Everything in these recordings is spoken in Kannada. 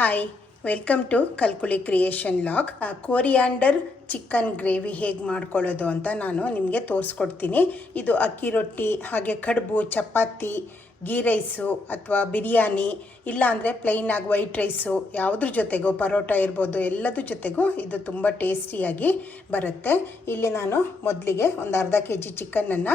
Hi, welcome to Kalkuli creation log. Coriander chicken gravy ಹೇಗೆ ಮಾಡ್ಕೊಳ್ಳೋದು ಅಂತ ನಾನು ನಿಮಗೆ ತೋರಿಸ್ಕೊಡ್ತೀನಿ. ಇದು ಅಕ್ಕಿ ರೊಟ್ಟಿ, ಹಾಗೆ ಕಡುಬು, ಚಪಾತಿ, ಗೀ ರೈಸು ಅಥವಾ ಬಿರಿಯಾನಿ, ಇಲ್ಲಾಂದರೆ ಪ್ಲೈನಾಗಿ ವೈಟ್ ರೈಸು, ಯಾವುದ್ರ ಜೊತೆಗೂ ಪರೋಟ ಇರ್ಬೋದು, ಎಲ್ಲದ್ರ ಜೊತೆಗೂ ಇದು ತುಂಬ ಟೇಸ್ಟಿಯಾಗಿ ಬರುತ್ತೆ. ಇಲ್ಲಿ ನಾನು ಮೊದಲಿಗೆ ಒಂದು ಅರ್ಧ kg ಚಿಕನನ್ನು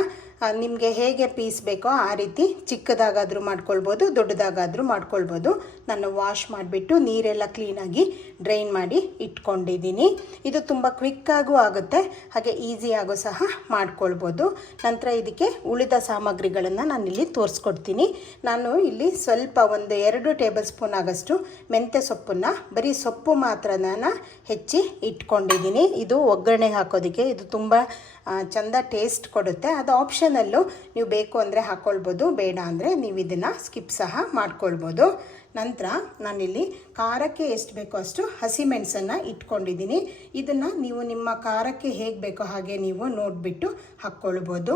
ನಿಮಗೆ ಹೇಗೆ ಪೀಸ್ ಬೇಕೋ ಆ ರೀತಿ ಚಿಕ್ಕದಾಗಾದರೂ ಮಾಡ್ಕೊಳ್ಬೋದು, ದೊಡ್ಡದಾಗಾದರೂ ಮಾಡ್ಕೊಳ್ಬೋದು. ನಾನು ವಾಶ್ ಮಾಡಿಬಿಟ್ಟು ನೀರೆಲ್ಲ ಕ್ಲೀನಾಗಿ ಡ್ರೈನ್ ಮಾಡಿ ಇಟ್ಕೊಂಡಿದ್ದೀನಿ. ಇದು ತುಂಬ ಕ್ವಿಕ್ಕಾಗೂ ಆಗುತ್ತೆ, ಹಾಗೆ ಈಸಿಯಾಗೂ ಸಹ ಮಾಡ್ಕೊಳ್ಬೋದು. ನಂತರ ಇದಕ್ಕೆ ಉಳಿದ ಸಾಮಗ್ರಿಗಳನ್ನು ನಾನಿಲ್ಲಿ ತೋರಿಸ್ಕೊಡ್ತೀನಿ. ನಾನು ಇಲ್ಲಿ ಸ್ವಲ್ಪ ಒಂದು 2 ಟೇಬಲ್ ಸ್ಪೂನ್ ಆಗಷ್ಟು ಮೆಂತ್ಯ ಸೊಪ್ಪನ್ನು, ಬರೀ ಸೊಪ್ಪು ಮಾತ್ರ ನಾನು ಹೆಚ್ಚಿ ಇಟ್ಕೊಂಡಿದ್ದೀನಿ. ಇದು ಒಗ್ಗರಣೆಗೆ ಹಾಕೋದಕ್ಕೆ ಇದು ತುಂಬ ಚಂದ ಟೇಸ್ಟ್ ಕೊಡುತ್ತೆ. ಅದು ಆಪ್ಷನಲ್ಲು, ನೀವು ಬೇಕು ಅಂದರೆ ಹಾಕ್ಕೊಳ್ಬೋದು, ಬೇಡ ಅಂದರೆ ನೀವು ಇದನ್ನು ಸ್ಕಿಪ್ ಸಹ ಮಾಡ್ಕೊಳ್ಬೋದು. ನಂತರ ನಾನಿಲ್ಲಿ ಖಾರಕ್ಕೆ ಎಷ್ಟು ಬೇಕೋ ಅಷ್ಟು ಹಸಿಮೆಣಸನ್ನು ಇಟ್ಕೊಂಡಿದ್ದೀನಿ. ಇದನ್ನು ನೀವು ನಿಮ್ಮ ಖಾರಕ್ಕೆ ಹೇಗೆ ಬೇಕೋ ಹಾಗೆ ನೀವು ನೋಡಿಬಿಟ್ಟು ಹಾಕ್ಕೊಳ್ಬೋದು.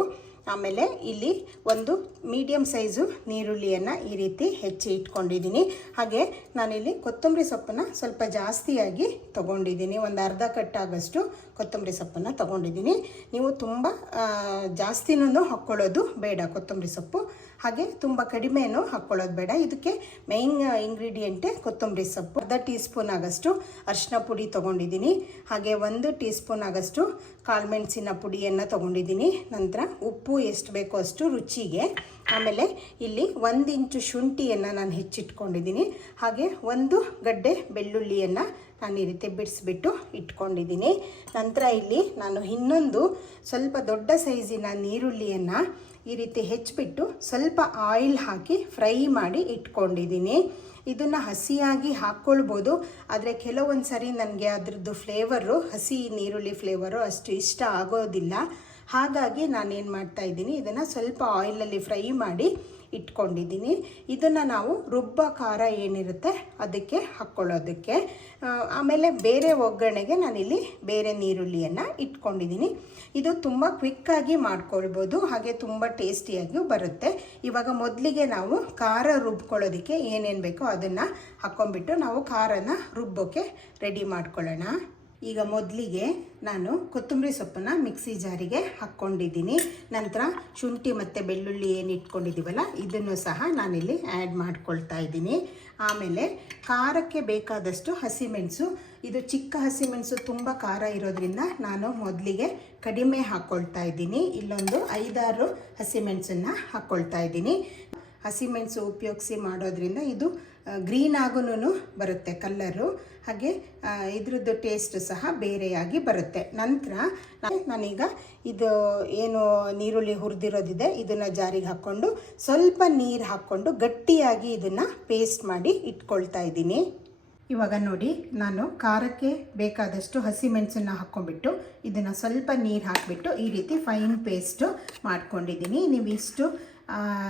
ಆಮೇಲೆ ಇಲ್ಲಿ ಒಂದು ಮೀಡಿಯಮ್ ಸೈಜು ನೀರುಳ್ಳಿಯನ್ನು ಈ ರೀತಿ ಹೆಚ್ಚಿ ಇಟ್ಕೊಂಡಿದ್ದೀನಿ. ಹಾಗೆ ನಾನಿಲ್ಲಿ ಕೊತ್ತಂಬರಿ ಸೊಪ್ಪನ್ನು ಸ್ವಲ್ಪ ಜಾಸ್ತಿಯಾಗಿ ತೊಗೊಂಡಿದ್ದೀನಿ. ಒಂದು ಅರ್ಧ ಕಟ್ಟಾಗಷ್ಟು ಕೊತ್ತಂಬರಿ ಸೊಪ್ಪನ್ನು ತೊಗೊಂಡಿದ್ದೀನಿ. ನೀವು ತುಂಬ ಜಾಸ್ತಿನೂ ಹಾಕ್ಕೊಳ್ಳೋದು ಬೇಡ ಕೊತ್ತಂಬರಿ ಸೊಪ್ಪು, ಹಾಗೆ ತುಂಬ ಕಡಿಮೆನೂ ಹಾಕ್ಕೊಳ್ಳೋದು ಬೇಡ. ಇದಕ್ಕೆ ಮೈನ್ ಇಂಗ್ರೀಡಿಯೆಂಟೇ ಕೊತ್ತಂಬರಿ ಸೊಪ್ಪು. ಅರ್ಧ ಟೀ ಸ್ಪೂನ್ ಆಗಷ್ಟು ಅರಿಶಿನ ಪುಡಿ ತೊಗೊಂಡಿದ್ದೀನಿ. ಹಾಗೆ 1 ಟೀ ಸ್ಪೂನ್ ಆಗಷ್ಟು ಕಾಳುಮೆಣಸಿನ ಪುಡಿಯನ್ನು ತೊಗೊಂಡಿದ್ದೀನಿ. ನಂತರ ಉಪ್ಪು ಎಷ್ಟು ಬೇಕೋ ಅಷ್ಟು ರುಚಿಗೆ. ಆಮೇಲೆ ಇಲ್ಲಿ 1 ಇಂಚು ಶುಂಠಿಯನ್ನು ನಾನು ಹೆಚ್ಚಿಟ್ಕೊಂಡಿದ್ದೀನಿ. ಹಾಗೆ 1 ಗಡ್ಡೆ ಬೆಳ್ಳುಳ್ಳಿಯನ್ನು ನಾನು ಈ ರೀತಿ ಬಿಡಿಸ್ಬಿಟ್ಟು ಇಟ್ಕೊಂಡಿದ್ದೀನಿ. ನಂತರ ಇಲ್ಲಿ ನಾನು ಇನ್ನೊಂದು ಸ್ವಲ್ಪ ದೊಡ್ಡ ಸೈಜಿನ ನೀರುಳ್ಳಿಯನ್ನು ಈ ರೀತಿ ಹೆಚ್ಚಿಬಿಟ್ಟು ಸ್ವಲ್ಪ ಆಯಿಲ್ ಹಾಕಿ ಫ್ರೈ ಮಾಡಿ ಇಟ್ಕೊಂಡಿದ್ದೀನಿ. ಇದನ್ನು ಹಸಿಯಾಗಿ ಹಾಕ್ಕೊಳ್ಬೋದು, ಆದರೆ ಕೆಲವೊಂದು ಸರಿ ನನಗೆ ಅದರದ್ದು ಫ್ಲೇವರು, ಹಸಿ ನೀರುಳ್ಳಿ ಫ್ಲೇವರು ಅಷ್ಟು ಇಷ್ಟ ಆಗೋದಿಲ್ಲ. ಹಾಗಾಗಿ ನಾನೇನು ಮಾಡ್ತಾಯಿದ್ದೀನಿ, ಇದನ್ನು ಸ್ವಲ್ಪ ಆಯಿಲಲ್ಲಿ ಫ್ರೈ ಮಾಡಿ ಇಟ್ಕೊಂಡಿದ್ದೀನಿ. ಇದನ್ನು ನಾವು ರುಬ್ಬ ಖಾರ ಏನಿರುತ್ತೆ ಅದಕ್ಕೆ ಹಾಕ್ಕೊಳ್ಳೋದಕ್ಕೆ. ಆಮೇಲೆ ಬೇರೆ ಒಗ್ಗರಣೆಗೆ ನಾನಿಲ್ಲಿ ಬೇರೆ ನೀರುಳ್ಳಿಯನ್ನು ಇಟ್ಕೊಂಡಿದ್ದೀನಿ. ಇದು ತುಂಬ ಕ್ವಿಕ್ಕಾಗಿ ಮಾಡ್ಕೊಳ್ಬೋದು, ಹಾಗೆ ತುಂಬ ಟೇಸ್ಟಿಯಾಗಿಯೂ ಬರುತ್ತೆ. ಇವಾಗ ಮೊದಲಿಗೆ ನಾವು ಖಾರ ರುಬ್ಕೊಳ್ಳೋದಕ್ಕೆ ಏನೇನು ಬೇಕೋ ಅದನ್ನು ಹಾಕ್ಕೊಂಡ್ಬಿಟ್ಟು ನಾವು ಖಾರನ ರುಬ್ಬೋಕ್ಕೆ ರೆಡಿ ಮಾಡ್ಕೊಳ್ಳೋಣ. ಈಗ ಮೊದಲಿಗೆ ನಾನು ಕೊತ್ತಂಬರಿ ಸೊಪ್ಪನ್ನು ಮಿಕ್ಸಿ ಜಾರಿಗೆ ಹಾಕ್ಕೊಂಡಿದ್ದೀನಿ. ನಂತರ ಶುಂಠಿ ಮತ್ತು ಬೆಳ್ಳುಳ್ಳಿ ಏನು ಇಟ್ಕೊಂಡಿದ್ದೀವಲ್ಲ ಇದನ್ನು ಸಹ ನಾನಿಲ್ಲಿ ಆ್ಯಡ್ ಮಾಡ್ಕೊಳ್ತಾ ಇದ್ದೀನಿ. ಆಮೇಲೆ ಖಾರಕ್ಕೆ ಬೇಕಾದಷ್ಟು ಹಸಿಮೆಣಸು, ಇದು ಚಿಕ್ಕ ಹಸಿಮೆಣಸು ತುಂಬ ಖಾರ ಇರೋದ್ರಿಂದ ನಾನು ಮೊದಲಿಗೆ ಕಡಿಮೆ ಹಾಕ್ಕೊಳ್ತಾ ಇದ್ದೀನಿ. ಇಲ್ಲೊಂದು 5-6 ಹಸಿಮೆಣಸನ್ನು ಹಾಕ್ಕೊಳ್ತಾ ಇದ್ದೀನಿ. ಹಸಿಮೆಣಸು ಉಪಯೋಗಿಸಿ ಮಾಡೋದ್ರಿಂದ ಇದು ಗ್ರೀನ್ ಆಗೂ ಬರುತ್ತೆ ಕಲ್ಲರು, ಹಾಗೆ ಇದ್ರದ್ದು ಟೇಸ್ಟ್ ಸಹ ಬೇರೆಯಾಗಿ ಬರುತ್ತೆ. ನಂತರ ನಾನೀಗ ಇದು ಏನು ನೀರುಳ್ಳಿ ಹುರಿದಿರೋದಿದೆ ಇದನ್ನು ಜಾರಿಗೆ ಹಾಕ್ಕೊಂಡು ಸ್ವಲ್ಪ ನೀರು ಹಾಕ್ಕೊಂಡು ಗಟ್ಟಿಯಾಗಿ ಇದನ್ನು ಪೇಸ್ಟ್ ಮಾಡಿ ಇಟ್ಕೊಳ್ತಾ ಇದ್ದೀನಿ. ಇವಾಗ ನೋಡಿ, ನಾನು ಖಾರಕ್ಕೆ ಬೇಕಾದಷ್ಟು ಹಸಿಮೆಣಸನ್ನು ಹಾಕ್ಕೊಂಡ್ಬಿಟ್ಟು ಇದನ್ನು ಸ್ವಲ್ಪ ನೀರು ಹಾಕಿಬಿಟ್ಟು ಈ ರೀತಿ ಫೈನ್ ಪೇಸ್ಟು ಮಾಡ್ಕೊಂಡಿದ್ದೀನಿ. ನೀವು ಇಷ್ಟು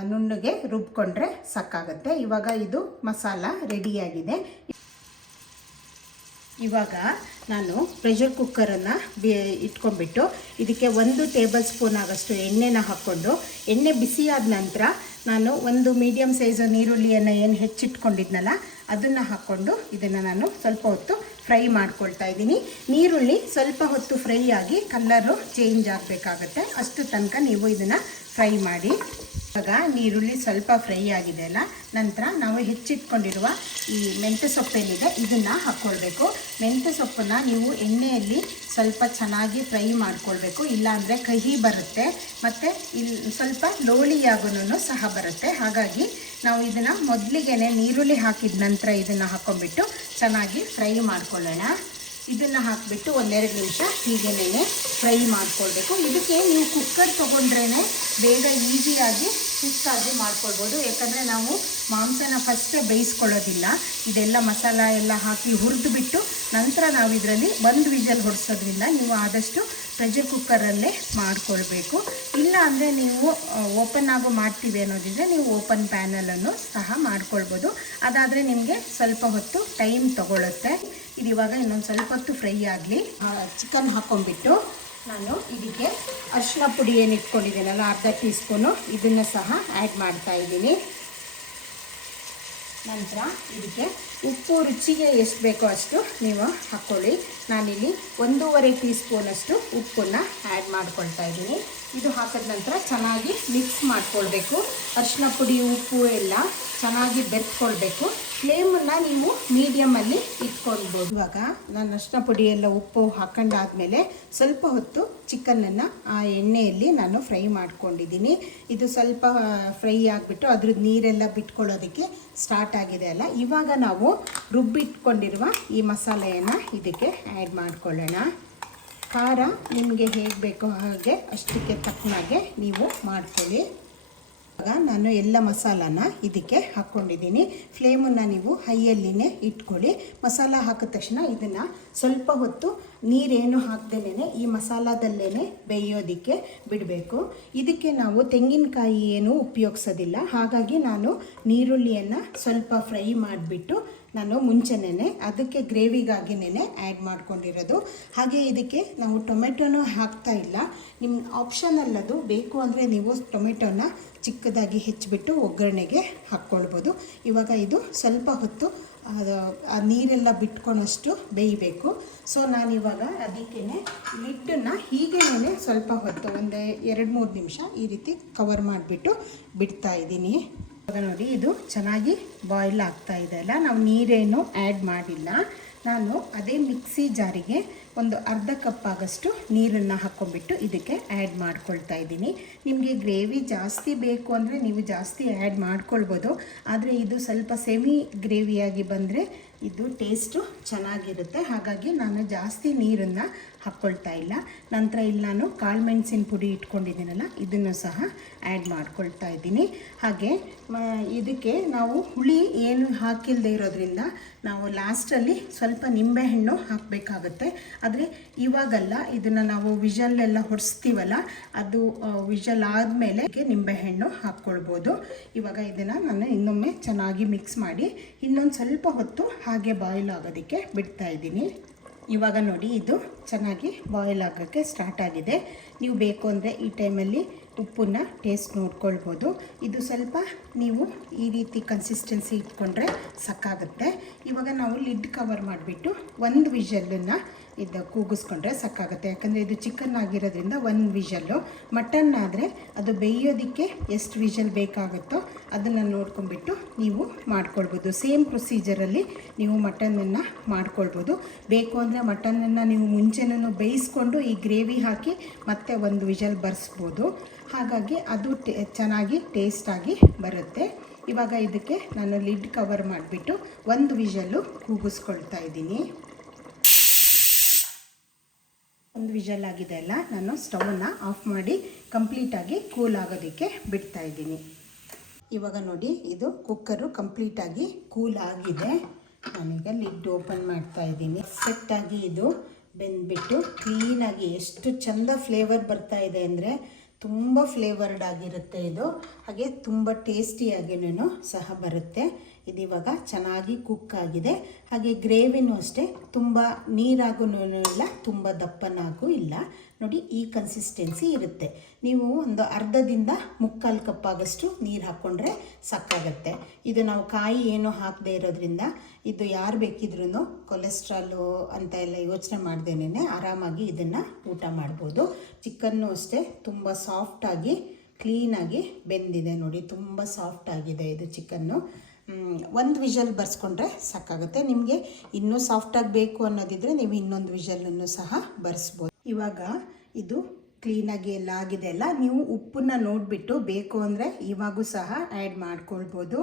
ನುಣ್ಣಗೆ ರುಬ್ಕೊಂಡ್ರೆ ಸಾಕಾಗುತ್ತೆ. ಇವಾಗ ಇದು ಮಸಾಲ ರೆಡಿಯಾಗಿದೆ. ಇವಾಗ ನಾನು ಪ್ರೆಷರ್ ಕುಕ್ಕರನ್ನು ಇಟ್ಕೊಂಡ್ಬಿಟ್ಟು ಇದಕ್ಕೆ 1 ಟೇಬಲ್ ಸ್ಪೂನ್ ಆಗಷ್ಟು ಎಣ್ಣೆನ ಹಾಕ್ಕೊಂಡು, ಎಣ್ಣೆ ಬಿಸಿಯಾದ ನಂತರ ನಾನು ಒಂದು ಮೀಡಿಯಮ್ ಸೈಜು ನೀರುಳ್ಳಿಯನ್ನು ಏನು ಹೆಚ್ಚಿಟ್ಕೊಂಡಿದ್ನಲ್ಲ ಅದನ್ನು ಹಾಕ್ಕೊಂಡು ಇದನ್ನು ನಾನು ಸ್ವಲ್ಪ ಹೊತ್ತು ಫ್ರೈ ಮಾಡ್ಕೊಳ್ತಾ ಇದ್ದೀನಿ. ನೀರುಳ್ಳಿ ಸ್ವಲ್ಪ ಹೊತ್ತು ಫ್ರೈ ಆಗಿ ಕಲ್ಲರು ಚೇಂಜ್ ಆಗಬೇಕಾಗತ್ತೆ, ಅಷ್ಟು ತನಕ ನೀವು ಇದನ್ನು ಫ್ರೈ ಮಾಡಿ. ಇವಾಗ ನೀರುಳ್ಳಿ ಸ್ವಲ್ಪ ಫ್ರೈ ಆಗಿದೆ ಅಲ್ಲ, ನಂತರ ನಾವು ಹೆಚ್ಚಿಟ್ಕೊಂಡಿರುವ ಈ ಮೆಂತ್ಯ ಸೊಪ್ಪೇನಿದೆ ಇದನ್ನು ಹಾಕ್ಕೊಳ್ಬೇಕು. ಮೆಂತ್ಯ ಸೊಪ್ಪನ್ನು ನೀವು ಎಣ್ಣೆಯಲ್ಲಿ ಸ್ವಲ್ಪ ಚೆನ್ನಾಗಿ ಫ್ರೈ ಮಾಡ್ಕೊಳ್ಬೇಕು, ಇಲ್ಲಾಂದರೆ ಕಹಿ ಬರುತ್ತೆ ಮತ್ತು ಇಲ್ಲಿ ಸ್ವಲ್ಪ ಲೋಳಿಯಾಗೂ ಸಹ ಬರುತ್ತೆ. ಹಾಗಾಗಿ ನಾವು ಇದನ್ನು ಮೊದಲಿಗೆ ನೀರುಳ್ಳಿ ಹಾಕಿದ ನಂತರ ಇದನ್ನು ಹಾಕ್ಕೊಂಡ್ಬಿಟ್ಟು ಚೆನ್ನಾಗಿ ಫ್ರೈ ಮಾಡ್ಕೊಳ್ಳೋಣ. ಇದನ್ನು ಹಾಕಿಬಿಟ್ಟು 1-2 ನಿಮಿಷ ಹೀಗೇನೆ ಫ್ರೈ ಮಾಡ್ಕೊಳ್ಬೇಕು. ಇದಕ್ಕೆ ನೀವು ಕುಕ್ಕರ್ ತೊಗೊಂಡ್ರೇ ಬೇಗ ಈಸಿಯಾಗಿ ಕ್ವಿಕ್ಕಾಗಿ ಮಾಡ್ಕೊಳ್ಬೋದು, ಯಾಕಂದರೆ ನಾವು ಮಾಂಸನ ಫಸ್ಟೇ ಬೇಯಿಸ್ಕೊಳ್ಳೋದಿಲ್ಲ. ಇದೆಲ್ಲ ಮಸಾಲ ಎಲ್ಲ ಹಾಕಿ ಹುರಿದುಬಿಟ್ಟು ನಂತರ ನಾವು ಇದರಲ್ಲಿ 1 ವಿಷಲ್ ಹೊಡಿಸೋದ್ರಿಂದ ನೀವು ಆದಷ್ಟು ಪ್ರೆಷರ್ ಕುಕ್ಕರಲ್ಲೇ ಮಾಡಿಕೊಳ್ಬೇಕು. ಇಲ್ಲ ಅಂದರೆ ನೀವು ಓಪನ್ ಆಗೋ ಮಾಡ್ತೀವಿ ಅನ್ನೋದಿದ್ರೆ ನೀವು ಓಪನ್ ಪ್ಯಾನಲನ್ನು ಸಹ ಮಾಡ್ಕೊಳ್ಬೋದು. ಅದಾದರೆ ನಿಮಗೆ ಸ್ವಲ್ಪ ಹೊತ್ತು ಟೈಮ್ ತೊಗೊಳುತ್ತೆ. ಇದು ಇವಾಗ ಇನ್ನೊಂದು ಸ್ವಲ್ಪ ಹೊತ್ತು ಫ್ರೈ ಆಗಲಿ. ಚಿಕನ್ ಹಾಕ್ಕೊಂಡ್ಬಿಟ್ಟು ನಾನು ಇದಕ್ಕೆ ಅರಿಶಿನ ಪುಡಿ ಏನು ಇಟ್ಕೊಂಡಿದ್ದೀನಲ್ಲ ಅರ್ಧ ಟೀ ಸ್ಪೂನು ಇದನ್ನು ಸಹ ಆ್ಯಡ್ ಮಾಡ್ತಾಯಿದ್ದೀನಿ. ನಂತರ ಇದಕ್ಕೆ ಉಪ್ಪು ರುಚಿಗೆ ಎಷ್ಟು ಬೇಕೋ ಅಷ್ಟು ನೀವು ಹಾಕ್ಕೊಳ್ಳಿ. ನಾನಿಲ್ಲಿ 1.5 ಟೀ ಸ್ಪೂನಷ್ಟು ಉಪ್ಪನ್ನು ಆ್ಯಡ್ ಮಾಡ್ಕೊಳ್ತಾ ಇದ್ದೀನಿ. ಇದು ಹಾಕಿದ ನಂತರ ಚೆನ್ನಾಗಿ ಮಿಕ್ಸ್ ಮಾಡ್ಕೊಳ್ಬೇಕು. ಅರಿಶಿನ ಪುಡಿ ಉಪ್ಪು ಎಲ್ಲ ಚೆನ್ನಾಗಿ ಬೆರೆತ್ಕೊಳ್ಬೇಕು. ಫ್ಲೇಮನ್ನು ನೀವು ಮೀಡಿಯಮಲ್ಲಿ ಇಟ್ಕೊಳ್ಬೋದು. ಇವಾಗ ನಾನು ಅರಿಶಿನ ಪುಡಿ ಎಲ್ಲ ಉಪ್ಪು ಹಾಕೊಂಡಾದ್ಮೇಲೆ ಸ್ವಲ್ಪ ಹೊತ್ತು ಚಿಕನನ್ನು ಆ ಎಣ್ಣೆಯಲ್ಲಿ ನಾನು ಫ್ರೈ ಮಾಡ್ಕೊಂಡಿದ್ದೀನಿ. ಇದು ಸ್ವಲ್ಪ ಫ್ರೈ ಆಗಿಬಿಟ್ಟು ಅದ್ರದ್ದು ನೀರೆಲ್ಲ ಬಿಟ್ಕೊಳ್ಳೋದಕ್ಕೆ ಸ್ಟಾರ್ಟ್ ಆಗಿದೆ ಅಲ್ಲ. ಇವಾಗ ನಾವು ರುಬ್ಬಿಟ್ಕೊಂಡಿರುವ ಈ ಮಸಾಲೆಯನ್ನು ಇದಕ್ಕೆ ಆ್ಯಡ್ ಮಾಡ್ಕೊಳ್ಳೋಣ. ಖಾರ ನಿಮಗೆ ಹೇಗೆ ಬೇಕೋ ಹಾಗೆ ಅಷ್ಟಕ್ಕೆ ತಕ್ಕನಾಗೆ ನೀವು ಮಾಡ್ಕೊಳ್ಳಿ. ಇವಾಗ ನಾನು ಎಲ್ಲ ಮಸಾಲಾನ ಇದಕ್ಕೆ ಹಾಕ್ಕೊಂಡಿದ್ದೀನಿ. ಫ್ಲೇಮನ್ನು ನೀವು ಹೈಯಲ್ಲಿನೇ ಇಟ್ಕೊಳ್ಳಿ. ಮಸಾಲ ಹಾಕಿದ ತಕ್ಷಣ ಇದನ್ನು ಸ್ವಲ್ಪ ಹೊತ್ತು ನೀರೇನು ಹಾಕ್ದೇನೆ ಈ ಮಸಾಲದಲ್ಲೇ ಬೇಯೋದಕ್ಕೆ ಬಿಡಬೇಕು. ಇದಕ್ಕೆ ನಾವು ತೆಂಗಿನಕಾಯಿ ಏನು ಉಪಯೋಗಿಸೋದಿಲ್ಲ. ಹಾಗಾಗಿ ನಾನು ನೀರುಳ್ಳಿಯನ್ನು ಸ್ವಲ್ಪ ಫ್ರೈ ಮಾಡಿಬಿಟ್ಟು ನಾನು ಮುಂಚೆನೇ ಅದಕ್ಕೆ ಗ್ರೇವಿಗಾಗಿನೇ ಆ್ಯಡ್ ಮಾಡ್ಕೊಂಡಿರೋದು. ಹಾಗೆ ಇದಕ್ಕೆ ನಾವು ಟೊಮೆಟೊನೂ ಹಾಕ್ತಾ ಇಲ್ಲ. ನಿಮ್ಮ ಆಪ್ಷನಲ್ ಅದು. ಬೇಕು ಅಂದರೆ ನೀವು ಟೊಮೆಟೊನ ಚಿಕ್ಕದಾಗಿ ಹೆಚ್ಚಿಬಿಟ್ಟು ಒಗ್ಗರಣೆಗೆ ಹಾಕ್ಕೊಳ್ಬೋದು. ಇವಾಗ ಇದು ಸ್ವಲ್ಪ ಹೊತ್ತು ಆ ನೀರೆಲ್ಲ ಬಿಟ್ಕೊಳಷ್ಟು ಬೇಯಬೇಕು. ಸೊ ನಾನಿವಾಗ ಅದಕ್ಕೇ ಲಿಡ್ಡನ್ನು ಹೀಗೇನೆ ಸ್ವಲ್ಪ ಹೊತ್ತು ಒಂದು 2-3 ನಿಮಿಷ ಈ ರೀತಿ ಕವರ್ ಮಾಡಿಬಿಟ್ಟು ಬಿಡ್ತಾ ಇದ್ದೀನಿ. ಇವಾಗ ನೋಡಿ ಇದು ಚೆನ್ನಾಗಿ ಬಾಯ್ಲ್ ಆಗ್ತಾ ಇದೆ ಅಲ್ಲ. ನಾವು ನೀರೇನು ಆ್ಯಡ್ ಮಾಡಿಲ್ಲ. ನಾನು ಅದೇ ಮಿಕ್ಸಿ ಜಾರಿಗೆ ಒಂದು ಅರ್ಧ ಕಪ್ ಆಗಷ್ಟು ನೀರನ್ನು ಹಾಕ್ಕೊಂಡ್ಬಿಟ್ಟು ಇದಕ್ಕೆ ಆ್ಯಡ್ ಮಾಡ್ಕೊಳ್ತಾ ಇದ್ದೀನಿ. ನಿಮಗೆ ಗ್ರೇವಿ ಜಾಸ್ತಿ ಬೇಕು ಅಂದರೆ ನೀವು ಜಾಸ್ತಿ ಆ್ಯಡ್ ಮಾಡ್ಕೊಳ್ಬೋದು. ಆದರೆ ಇದು ಸ್ವಲ್ಪ ಸೆಮಿ ಗ್ರೇವಿಯಾಗಿ ಬಂದರೆ ಇದು ಟೇಸ್ಟು ಚೆನ್ನಾಗಿರುತ್ತೆ. ಹಾಗಾಗಿ ನಾನು ಜಾಸ್ತಿ ನೀರನ್ನು ಹಾಕ್ಕೊಳ್ತಾ ಇಲ್ಲ. ನಂತರ ಇಲ್ಲಿ ನಾನು ಕಾಳು ಮೆಣಸಿನ ಪುಡಿ ಇಟ್ಕೊಂಡಿದ್ದೀನಲ್ಲ ಇದನ್ನು ಸಹ ಆ್ಯಡ್ ಮಾಡ್ಕೊಳ್ತಾ ಇದ್ದೀನಿ. ಹಾಗೆ ಇದಕ್ಕೆ ನಾವು ಹುಳಿ ಏನು ಹಾಕಿಲ್ಲದೆ ಇರೋದ್ರಿಂದ ನಾವು ಲಾಸ್ಟಲ್ಲಿ ಸ್ವಲ್ಪ ನಿಂಬೆಹಣ್ಣು ಹಾಕಬೇಕಾಗುತ್ತೆ. ಆದರೆ ಇವಾಗಲ್ಲ, ಇದನ್ನು ನಾವು ವಿಷಲ್ಲೆಲ್ಲ ಹೊಡಿಸ್ತೀವಲ್ಲ, ಅದು ವಿಷಲ್ ಆದಮೇಲೆ ನಿಂಬೆಹಣ್ಣು ಹಾಕ್ಕೊಳ್ಬೋದು. ಇವಾಗ ಇದನ್ನು ನಾನು ಇನ್ನೊಮ್ಮೆ ಚೆನ್ನಾಗಿ ಮಿಕ್ಸ್ ಮಾಡಿ ಇನ್ನೊಂದು ಸ್ವಲ್ಪ ಹೊತ್ತು ಹಾಗೆ ಬಾಯ್ಲ್ ಆಗೋದಕ್ಕೆ ಬಿಡ್ತಾ ಇದ್ದೀನಿ. ಇವಾಗ ನೋಡಿ ಇದು ಚೆನ್ನಾಗಿ ಬಾಯ್ಲ್ ಆಗೋಕ್ಕೆ ಸ್ಟಾರ್ಟ್ ಆಗಿದೆ. ನೀವು ಬೇಕು ಅಂದರೆ ಈ ಟೈಮಲ್ಲಿ ಉಪ್ಪನ್ನ ಟೇಸ್ಟ್ ನೋಡ್ಕೊಳ್ಬೋದು. ಇದು ಸ್ವಲ್ಪ ನೀವು ಈ ರೀತಿ ಕನ್ಸಿಸ್ಟೆನ್ಸಿ ಇಟ್ಕೊಂಡ್ರೆ ಸಾಕಾಗುತ್ತೆ. ಇವಾಗ ನಾವು ಲಿಡ್ ಕವರ್ ಮಾಡಿಬಿಟ್ಟು 1 ವಿಷಲನ್ನು ಇದು ಕೂಗಿಸ್ಕೊಂಡ್ರೆ ಸಾಕಾಗುತ್ತೆ. ಯಾಕಂದರೆ ಇದು ಚಿಕನ್ ಆಗಿರೋದ್ರಿಂದ 1 ವಿಷಲ್ಲು. ಮಟನ್ ಆದರೆ ಅದು ಬೇಯೋದಕ್ಕೆ ಎಷ್ಟು ವಿಷಲ್ ಬೇಕಾಗುತ್ತೋ ಅದನ್ನು ನೋಡ್ಕೊಂಡ್ಬಿಟ್ಟು ನೀವು ಮಾಡ್ಕೊಳ್ಬೋದು. ಸೇಮ್ ಪ್ರೊಸೀಜರಲ್ಲಿ ನೀವು ಮಟನನ್ನು ಮಾಡ್ಕೊಳ್ಬೋದು. ಬೇಕು ಅಂದರೆ ಮಟನನ್ನು ನೀವು ಮುಂಚೆನೂ ಬೇಯಿಸ್ಕೊಂಡು ಈ ಗ್ರೇವಿ ಹಾಕಿ ಮತ್ತೆ 1 ವಿಷಲ್ ಬರ್ಸ್ಬೋದು. ಹಾಗಾಗಿ ಅದು ಚೆನ್ನಾಗಿ ಟೇಸ್ಟಾಗಿ ಬರುತ್ತೆ. ಇವಾಗ ಇದಕ್ಕೆ ನಾನು ಲಿಡ್ ಕವರ್ ಮಾಡಿಬಿಟ್ಟು 1 ವಿಷಲ್ಲು ಕೂಗಿಸ್ಕೊಳ್ತಾ ಇದ್ದೀನಿ. 1 ವಿಷಲ್ ಆಗಿದೆ ಅಲ್ಲ, ನಾನು ಸ್ಟವನ್ನು ಆಫ್ ಮಾಡಿ ಕಂಪ್ಲೀಟಾಗಿ ಕೂಲ್ ಆಗೋದಕ್ಕೆ ಬಿಡ್ತಾ ಇದ್ದೀನಿ. ಇವಾಗ ನೋಡಿ ಇದು ಕುಕ್ಕರು ಕಂಪ್ಲೀಟಾಗಿ ಕೂಲ್ ಆಗಿದೆ. ನಾನೀಗ ಲಿಡ್ ಓಪನ್ ಮಾಡ್ತಾ ಇದ್ದೀನಿ. ಸೆಟ್ಟಾಗಿ ಇದು ಬೆಂದ್ಬಿಟ್ಟು ಕ್ಲೀನಾಗಿ ಎಷ್ಟು ಚಂದ ಫ್ಲೇವರ್ ಬರ್ತಾ ಇದೆ ಅಂದರೆ ತುಂಬ ಫ್ಲೇವರ್ಡ್ ಆಗಿರುತ್ತೆ ಇದು. ಹಾಗೆ ತುಂಬ ಟೇಸ್ಟಿಯಾಗಿನೂ ಸಹ ಬರುತ್ತೆ. ಇದು ಇವಾಗ ಚೆನ್ನಾಗಿ ಕುಕ್ ಆಗಿದೆ. ಹಾಗೆ ಗ್ರೇವಿನೂ ಅಷ್ಟೇ ತುಂಬ ನೀರಾಗೂ ಇಲ್ಲ, ತುಂಬ ದಪ್ಪನಾಗೂ ಇಲ್ಲ. ನೋಡಿ ಈ ಕನ್ಸಿಸ್ಟೆನ್ಸಿ ಇರುತ್ತೆ. ನೀವು ಒಂದು ಅರ್ಧದಿಂದ 3/4 ಕಪ್ ಆಗಷ್ಟು ನೀರು ಹಾಕ್ಕೊಂಡ್ರೆ ಸಾಕಾಗತ್ತೆ. ಇದು ನಾವು ಕಾಯಿ ಏನೂ ಹಾಕದೇ ಇರೋದ್ರಿಂದ ಇದು ಯಾರು ಬೇಕಿದ್ರೂ ಕೊಲೆಸ್ಟ್ರಾಲು ಅಂತ ಎಲ್ಲ ಯೋಚನೆ ಮಾಡ್ದೇನೆ ಆರಾಮಾಗಿ ಇದನ್ನು ಊಟ ಮಾಡ್ಬೋದು. ಚಿಕನ್ನು ಅಷ್ಟೇ ತುಂಬ ಸಾಫ್ಟಾಗಿ ಕ್ಲೀನಾಗಿ ಬೆಂದಿದೆ. ನೋಡಿ ತುಂಬ ಸಾಫ್ಟಾಗಿದೆ ಇದು ಚಿಕನ್ನು. 1 ವಿಷಲ್ ಬರ್ಸ್ಕೊಂಡ್ರೆ ಸಾಕಾಗುತ್ತೆ. ನಿಮಗೆ ಇನ್ನೂ ಸಾಫ್ಟಾಗಿ ಬೇಕು ಅನ್ನೋದಿದ್ರೆ ನೀವು ಇನ್ನೊಂದು ವಿಷಲನ್ನು ಸಹ ಬರ್ಸ್ಬೋದು. ಇವಾಗ ಇದು ಕ್ಲೀನಾಗಿ ಎಲ್ಲ ಆಗಿದೆ ಅಲ್ಲ. ನೀವು ಉಪ್ಪನ್ನು ನೋಡಿಬಿಟ್ಟು ಬೇಕು ಅಂದರೆ ಇವಾಗೂ ಸಹ ಆ್ಯಡ್ ಮಾಡ್ಕೊಳ್ಬೋದು.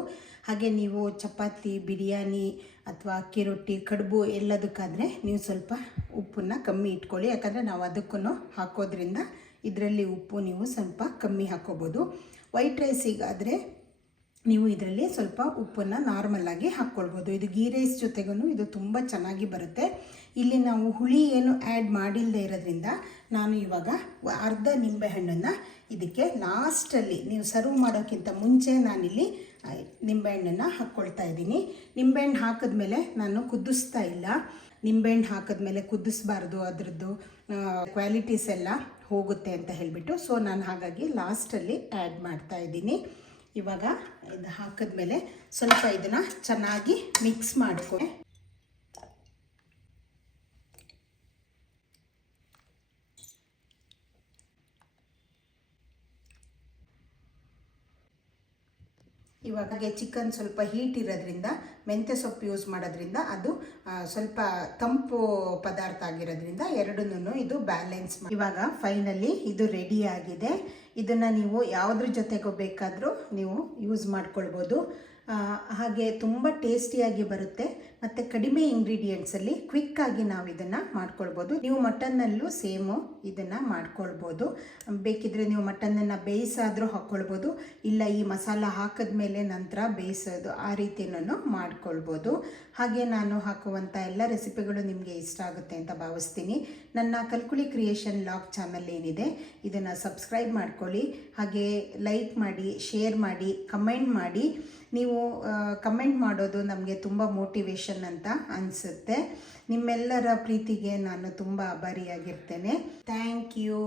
ಹಾಗೆ ನೀವು ಚಪಾತಿ, ಬಿರಿಯಾನಿ ಅಥವಾ ಅಕ್ಕಿ ರೊಟ್ಟಿ, ಕಡುಬು ಎಲ್ಲದಕ್ಕಾದರೆ ನೀವು ಸ್ವಲ್ಪ ಉಪ್ಪನ್ನು ಕಮ್ಮಿ ಇಟ್ಕೊಳ್ಳಿ. ಯಾಕಂದರೆ ನಾವು ಅದಕ್ಕೂ ಹಾಕೋದ್ರಿಂದ ಇದರಲ್ಲಿ ಉಪ್ಪು ನೀವು ಸ್ವಲ್ಪ ಕಮ್ಮಿ ಹಾಕ್ಕೋಬೋದು. ವೈಟ್ ರೈಸಿಗಾದರೆ ನೀವು ಇದರಲ್ಲಿ ಸ್ವಲ್ಪ ಉಪ್ಪನ್ನು ನಾರ್ಮಲಾಗಿ ಹಾಕ್ಕೊಳ್ಬೋದು. ಇದು ಗೀ ರೈಸ್ ಜೊತೆಗೂ ಇದು ತುಂಬ ಚೆನ್ನಾಗಿ ಬರುತ್ತೆ. ಇಲ್ಲಿ ನಾವು ಹುಳಿ ಏನು ಆ್ಯಡ್ ಮಾಡಿಲ್ಲದೆ ಇರೋದ್ರಿಂದ ನಾನು ಇವಾಗ ಅರ್ಧ ನಿಂಬೆಹಣ್ಣನ್ನು ಇದಕ್ಕೆ ಲಾಸ್ಟಲ್ಲಿ ನೀವು ಸರ್ವ್ ಮಾಡೋಕ್ಕಿಂತ ಮುಂಚೆ ನಾನಿಲ್ಲಿ ನಿಂಬೆಹಣ್ಣನ್ನು ಹಾಕ್ಕೊಳ್ತಾ ಇದ್ದೀನಿ. ನಿಂಬೆಹಣ್ಣು ಹಾಕಿದ್ಮೇಲೆ ನಾನು ಕುದಿಸ್ತಾ ಇಲ್ಲ. ನಿಂಬೆಹಣ್ಣು ಹಾಕಿದ್ಮೇಲೆ ಕುದಿಸ್ಬಾರ್ದು, ಅದರದ್ದು ಕ್ವಾಲಿಟೀಸ್ ಎಲ್ಲ ಹೋಗುತ್ತೆ ಅಂತ ಹೇಳಿಬಿಟ್ಟು. ಸೊ ನಾನು ಹಾಗಾಗಿ ಲಾಸ್ಟಲ್ಲಿ ಆ್ಯಡ್ ಮಾಡ್ತಾ ಇದ್ದೀನಿ. ಇವಾಗ ಇದು ಹಾಕಿದ್ಮೇಲೆ ಸ್ವಲ್ಪ ಇದನ್ನು ಚೆನ್ನಾಗಿ ಮಿಕ್ಸ್ ಮಾಡ್ಕೊಳ್ಳಿ. ಇವಾಗ ಚಿಕನ್ ಸ್ವಲ್ಪ ಹೀಟ್ ಇರೋದ್ರಿಂದ ಮೆಂತ್ಯ ಸೊಪ್ಪು ಯೂಸ್ ಮಾಡೋದ್ರಿಂದ ಅದು ಸ್ವಲ್ಪ ತಂಪು ಪದಾರ್ಥ ಆಗಿರೋದ್ರಿಂದ ಎರಡನ್ನೂ ಇದು ಬ್ಯಾಲೆನ್ಸ್. ಇವಾಗ ಫೈನಲಿ ಇದು ರೆಡಿ ಆಗಿದೆ. ಇದನ್ನು ನೀವು ಯಾವುದ್ರ ಜೊತೆಗೂ ಬೇಕಾದರೂ ನೀವು ಯೂಸ್ ಮಾಡ್ಕೊಳ್ಬೋದು. ಹಾಗೆ ತುಂಬ ಟೇಸ್ಟಿಯಾಗಿ ಬರುತ್ತೆ ಮತ್ತು ಕಡಿಮೆ ಇಂಗ್ರೀಡಿಯೆಂಟ್ಸಲ್ಲಿ ಕ್ವಿಕ್ಕಾಗಿ ನಾವು ಇದನ್ನು ಮಾಡ್ಕೊಳ್ಬೋದು. ನೀವು ಮಟನ್ನಲ್ಲೂ ಸೇಮು ಇದನ್ನು ಮಾಡ್ಕೊಳ್ಬೋದು. ಬೇಕಿದ್ದರೆ ನೀವು ಮಟನನ್ನು ಬೇಯಿಸಾದರೂ ಹಾಕ್ಕೊಳ್ಬೋದು, ಇಲ್ಲ ಈ ಮಸಾಲ ಹಾಕಿದ್ಮೇಲೆ ನಂತರ ಬೇಯಿಸೋದು ಆ ರೀತಿಯೂ ಮಾಡ್ಕೊಳ್ಬೋದು. ಹಾಗೆ ನಾನು ಹಾಕುವಂಥ ಎಲ್ಲ ರೆಸಿಪಿಗಳು ನಿಮಗೆ ಇಷ್ಟ ಆಗುತ್ತೆ ಅಂತ ಭಾವಿಸ್ತೀನಿ. ನನ್ನ ಕಲ್ಕುಳಿ ಕ್ರಿಯೇಷನ್ ಲಾಗ್ ಚಾನಲ್ ಏನಿದೆ ಇದನ್ನು ಸಬ್ಸ್ಕ್ರೈಬ್ ಮಾಡ್ಕೊಳ್ಳಿ. ಹಾಗೆ ಲೈಕ್ ಮಾಡಿ, ಶೇರ್ ಮಾಡಿ, ಕಮೆಂಟ್ ಮಾಡಿ. ನೀವು ಕಮೆಂಟ್ ಮಾಡೋದು ನಮಗೆ ತುಂಬ ಮೋಟಿವೇಶನ್ ಅಂತ ಅನಿಸುತ್ತೆ. ನಿಮ್ಮೆಲ್ಲರ ಪ್ರೀತಿಗೆ ನಾನು ತುಂಬ ಆಭಾರಿಯಾಗಿರ್ತೇನೆ. Thank you.